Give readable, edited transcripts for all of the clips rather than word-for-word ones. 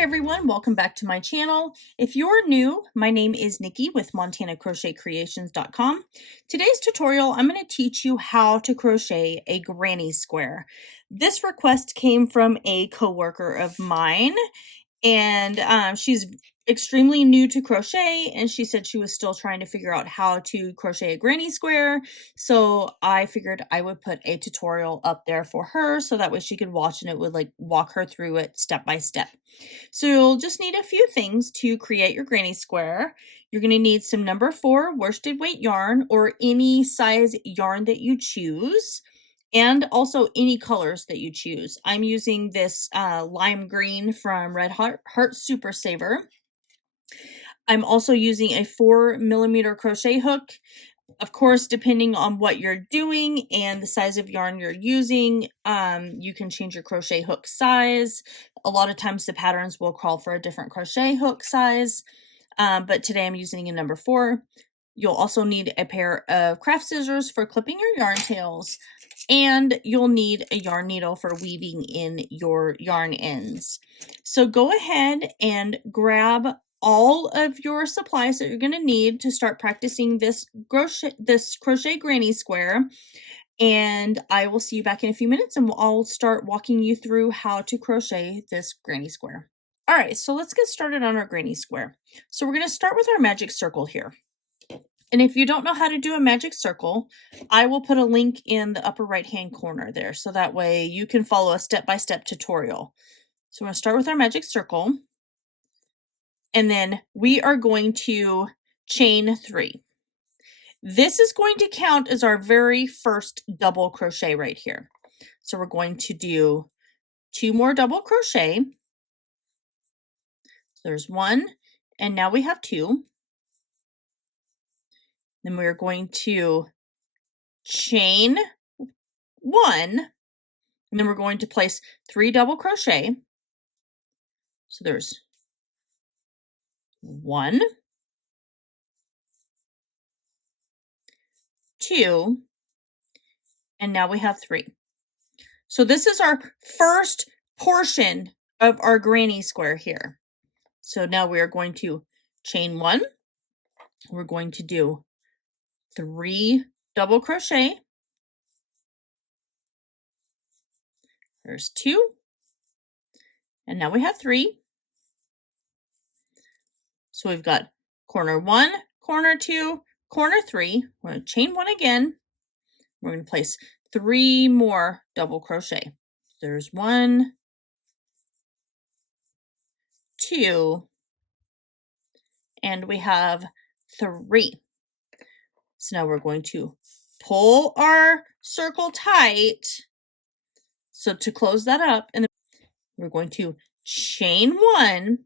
everyone, welcome back to my channel. If you're new, my name is Nikki with MontanaCrochetCreations.com. Today's tutorial, I'm going to teach you how to crochet a granny square. This request came from a coworker of mine, and she's extremely new to crochet, and she said she was still trying to figure out how to crochet a granny square. So I figured I would put a tutorial up there for her so that way she could watch and it would like walk her through it step by step. So you'll just need a few things to create your granny square. You're going to need some number 4 worsted weight yarn or any size yarn that you choose, and also any colors that you choose. I'm using this lime green from Red Heart Super Saver. I'm also using a 4mm crochet hook. Of course, depending on what you're doing and the size of yarn you're using, you can change your crochet hook size. A lot of times the patterns will call for a different crochet hook size, but today I'm using a number 4. You'll also need a pair of craft scissors for clipping your yarn tails, and you'll need a yarn needle for weaving in your yarn ends. So go ahead and grab all of your supplies that you're going to need to start practicing this crochet granny square, and I will see you back in a few minutes and I'll start walking you through how to crochet this granny square. Alright, so let's get started on our granny square. So we're going to start with our magic circle here. And if you don't know how to do a magic circle, I will put a link in the upper right hand corner there, so that way you can follow a step-by-step tutorial. So we're going to start with our magic circle, and then we are going to chain 3. This is going to count as our very first double crochet right here. So we're going to do 2 more double crochet. So there's 1, and now we have 2. Then we're going to chain 1, and then we're going to place 3 double crochet. So there's 1, 2, and now we have 3. So this is our first portion of our granny square here. So now we are going to chain 1. We're going to do 3 double crochet. There's 2, and now we have 3. So we've got corner 1, corner 2, corner 3. We're going to chain 1 again. We're going to place 3 more double crochet. There's 1, 2, and we have 3. So now we're going to pull our circle tight. So to close that up, and then we're going to chain 1.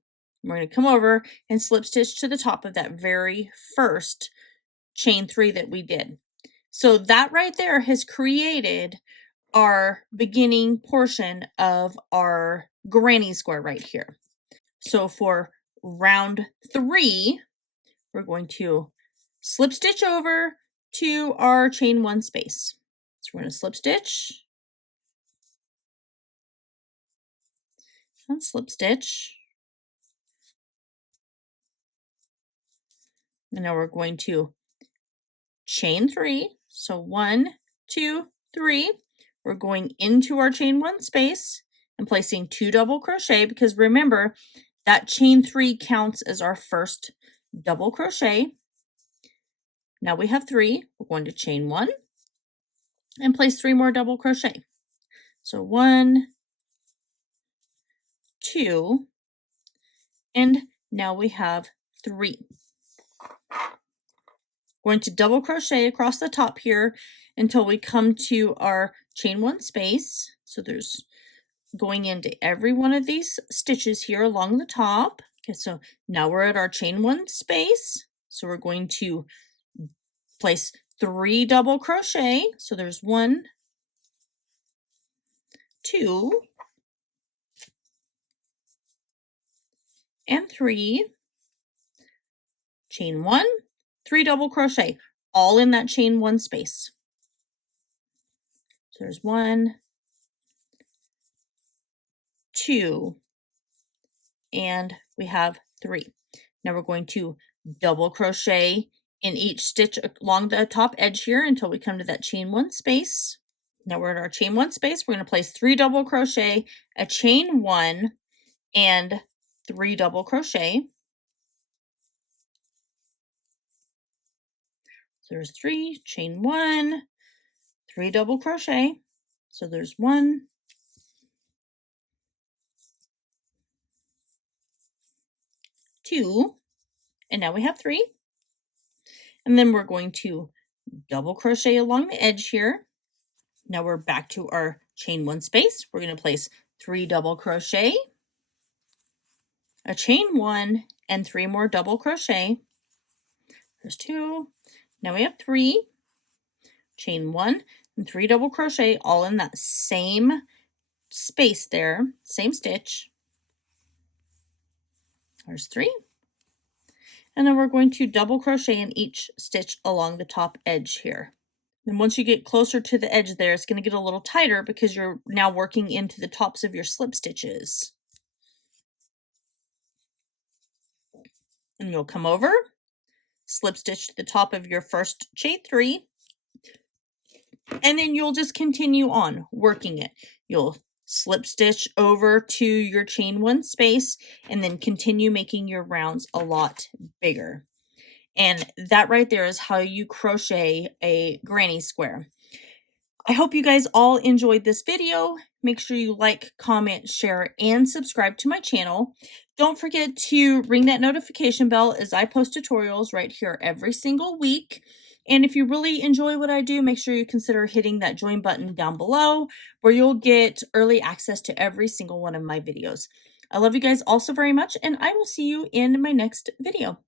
We're going to come over and slip stitch to the top of that very first chain 3 that we did. So that right there has created our beginning portion of our granny square right here. So for round 3, we're going to slip stitch over to our chain 1 space. So we're going to slip stitch and slip stitch. And now we're going to chain 3. So 1, 2, 3. We're going into our chain 1 space and placing 2 double crochet, because remember that chain 3 counts as our first double crochet. Now we have 3. We're going to chain 1 and place 3 more double crochet. So 1, 2, and now we have 3. Going to double crochet across the top here until we come to our chain 1 space. So there's going into every one of these stitches here along the top. Okay, so now we're at our chain 1 space. So we're going to place 3 double crochet. So there's 1, 2, and 3. Chain 1, 3 double crochet, all in that chain 1 space. So there's 1, 2, and we have 3. Now we're going to double crochet in each stitch along the top edge here until we come to that chain 1 space. Now we're at our chain 1 space. We're going to place 3 double crochet, a chain 1, and 3 double crochet. So there's 3, chain 1, 3 double crochet. So there's 1, 2, and now we have 3. And then we're going to double crochet along the edge here. Now we're back to our chain 1 space. We're going to place 3 double crochet, a chain 1, and 3 more double crochet. There's 2. Now we have 3, chain 1, and 3 double crochet, all in that same space there, same stitch. There's 3. And then we're going to double crochet in each stitch along the top edge here. And once you get closer to the edge there, it's going to get a little tighter because you're now working into the tops of your slip stitches. And you'll come over, slip stitch to the top of your first chain 3, and then you'll just continue on working it. You'll slip stitch over to your chain 1 space and then continue making your rounds a lot bigger. And that right there is how you crochet a granny square. I hope you guys all enjoyed this video. Make sure you like, comment, share, and subscribe to my channel. Don't forget to ring that notification bell as I post tutorials right here every single week. And if you really enjoy what I do, make sure you consider hitting that join button down below where you'll get early access to every single one of my videos. I love you guys all so very much, and I will see you in my next video.